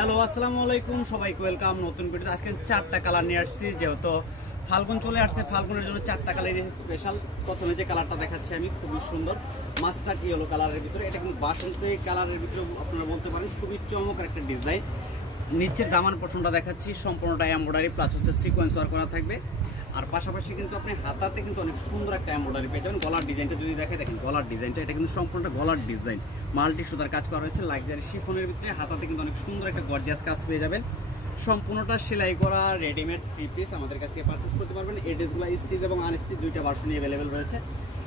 Hello, আসসালামু আলাইকুম সবাইকে ওয়েলকাম নতুন ভিডিওতে। আজকে 4টা কালার নিয়ে আসছি, যেহেতু ফাল্গুন চলে আসছে, ফাল্গুনের জন্য 4টা কালার স্পেশাল। প্রথমে যে কালারটা দেখাচ্ছি আমি, খুবই সুন্দর মাস্টার্ড ইয়েলো কালারের ভিতরে। এটা কিন্তু বাসন্তী কালারের ভিতরে আপনারা বলতে পারেন, খুবই চমৎকার একটা ডিজাইন। নিচের দামান পোর্শনটা দেখাচ্ছি, সম্পূর্ণটা এমব্রয়ডারি প্লাস হচ্ছে সিকোয়েন্স ওয়ার্ক করা থাকবে। আর পাশাপাশি কিন্তু আপনি হাতাতে কিন্তু অনেক সুন্দর একটা এমব্রয়ডারি পেয়ে যাবেন। গলার ডিজাইনটা যদি দেখেন গলার ডিজাইনটা, এটা কিন্তু সম্পূর্ণটা গলার ডিজাইন, মাল্টি সুতার কাজ করা হয়েছে লাক্সারি শিফনের ভিতরে। হাতাতে কিন্তু অনেক সুন্দর একটা গর্জিয়াস কাজ পেয়ে যাবেন। সম্পূর্ণটা সেলাই করা রেডিমেড 3 পিস আমাদের কাছ থেকে পারচেস করতে পারবেন। এই ড্রেসগুলো স্টিচ এবং আনস্টিচ দুইটা ভার্সনই অ্যাভেলেবেল রয়েছে।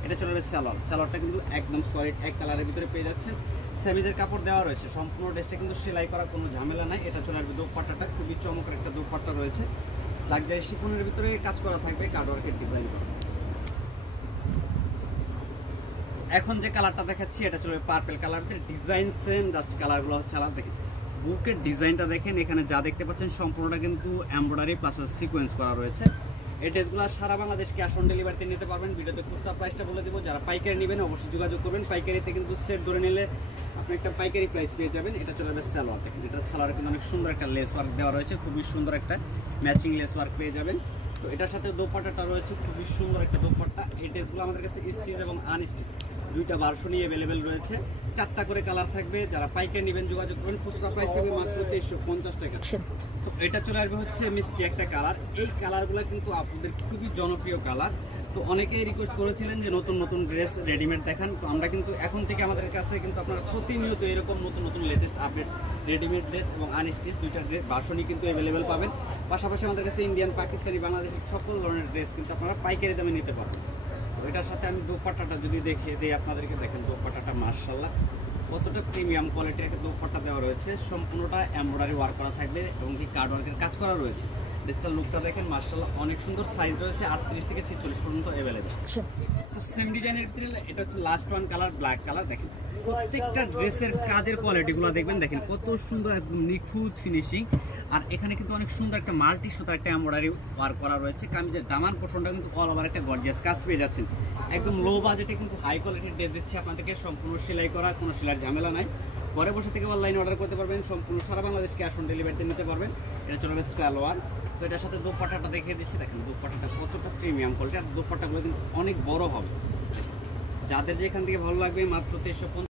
এটা চলে যাবে স্যালোয়ারটা কিন্তু একদম সলিড এক কালারের ভিতরে পেয়ে যাচ্ছেন। সেমিজের কাপড় দেওয়া রয়েছে, সম্পূর্ণ ড্রেসটা কিন্তু সেলাই করা কোনো ঝামেলা নাই। এটা চলে আসবে দোপাট্টাটা, খুবই চমৎকার একটা দোপাট্টা রয়েছে, লাক্সারি শিফনের ভিতরে কাজ করা থাকবে, কাটওয়ার্কের ডিজাইন করা। এখন যে কালারটা দেখাচ্ছি এটা চলে purple colour, design same, just কালারগুলো হচ্ছে আলাদা। দেখেন বুকের ডিজাইনটা দেখেন, এখানে যা দেখতে পাচ্ছেন সম্পূর্ণটা কিন্তু এমব্রয়ডারি প্লাস সিকোয়েন্স করা রয়েছে। এই ড্রেসগুলো সারা বাংলাদেশ ক্যাশ অন ডেলিভারিতে নিতে পারবেন। ভিডিওতে খুচরা প্রাইসটা বলে দেবো, যারা পাইকারি নেবেন অবশ্যই যোগাযোগ করবেন। পাইকারিতে কিন্তু সেট ধরে নিলে আপনি একটা পাইকারি প্রাইস পেয়ে যাবেন। এটা চলে যাবে সালোয়ার। দেখেন এটা সালোয়ারে কিন্তু অনেক সুন্দর একটা লেস ওয়ার্ক দেওয়া রয়েছে, খুবই সুন্দর একটা ম্যাচিং লেস ওয়ার্ক পেয়ে যাবেন। তো এটার সাথে দোপাট্টাটা রয়েছে, খুবই সুন্দর একটা দোপাট্টা। এই ড্রেসগুলো আমাদের কাছে স্টিচ এবং আনস্টিচ দুইটা ভার্সনই অ্যাভেলেবেল রয়েছে। 4টা করে কালার থাকবে, যারা পাইকারি নেবেন যোগাযোগ করবেন। খুচরা প্রাইস থাকবে মাত্র 2350 টাকা। তো এটা চলে আসবে হচ্ছে মিষ্টি একটা কালার। এই কালারগুলো কিন্তু আপনাদের খুবই জনপ্রিয় কালার। তো অনেকেই রিকোয়েস্ট করেছিলেন যে নতুন নতুন ড্রেস রেডিমেড দেখান। তো আমরা কিন্তু এখন থেকে আমাদের কাছে কিন্তু আপনারা প্রতিনিয়ত এরকম নতুন নতুন লেটেস্ট আপডেট রেডিমেড ড্রেস এবং আনস্টিচ দুইটা ড্রেস ভার্সনই কিন্তু অ্যাভেলেবেল পাবেন। পাশাপাশি আমাদের কাছে ইন্ডিয়ান, পাকিস্তানি, বাংলাদেশি সকল ধরনের ড্রেস কিন্তু আপনারা পাইকারি দামে নিতে পারবেন। এটার সাথে আমি দোপাট্টাটা যদি দেখিয়ে দিই আপনাদেরকে, দেখেন দোপাট্টাটা মাশাআল্লাহ কতটা প্রিমিয়াম কোয়ালিটির একটা দোপাট্টা দেওয়া রয়েছে। সম্পূর্ণটা এমব্রয়ডারি ওয়ার্ক করা থাকবে এবং কি কার্ড ওয়ার্কের কাজ করা রয়েছে। ড্রেসটার লুকটা দেখেন মাশাআল্লাহ অনেক সুন্দর। সাইজ রয়েছে 38 থেকে 46 পর্যন্ত অ্যাভেলেবেল। তো সেম ডিজাইনের ভিতরে এটা হচ্ছে last one colour, black colour. দেখেন প্রত্যেকটা ড্রেসের কাজের কোয়ালিটিগুলো দেখবেন, দেখেন কত সুন্দর, একদম নিখুঁত ফিনিশিং। আর এখানে কিন্তু অনেক সুন্দর একটা মাল্টি সুতার একটা এমব্রয়ডারি ওয়ার্ক করা রয়েছে। কামিজের দামান পোর্শনটা কিন্তু অল ওভার একটা গর্জিয়াস কাজ পেয়ে যাচ্ছেন। একদম লো বাজেটে কিন্তু হাই কোয়ালিটির ড্রেস দিচ্ছে আপনাদেরকে, সম্পূর্ণ সেলাই করা, কোনো সেলাইয়ের ঝামেলা নাই। ঘরে বসে থেকে অনলাইনে অর্ডার করতে পারবেন, সম্পূর্ণ সারা বাংলাদেশ ক্যাশ অন ডেলিভারিতে নিতে পারবেন। এটা চলে যাবে সালোয়ার। তো এটার সাথে দোপাট্টাটা দেখিয়ে দিচ্ছি, দেখেন দোপাট্টাটা কতটা প্রিমিয়াম কোয়ালিটি। আর দোপাট্টাগুলো কিন্তু অনেক বড় হবে। যাদের যেখান থেকে ভালো লাগবে মাত্র 2350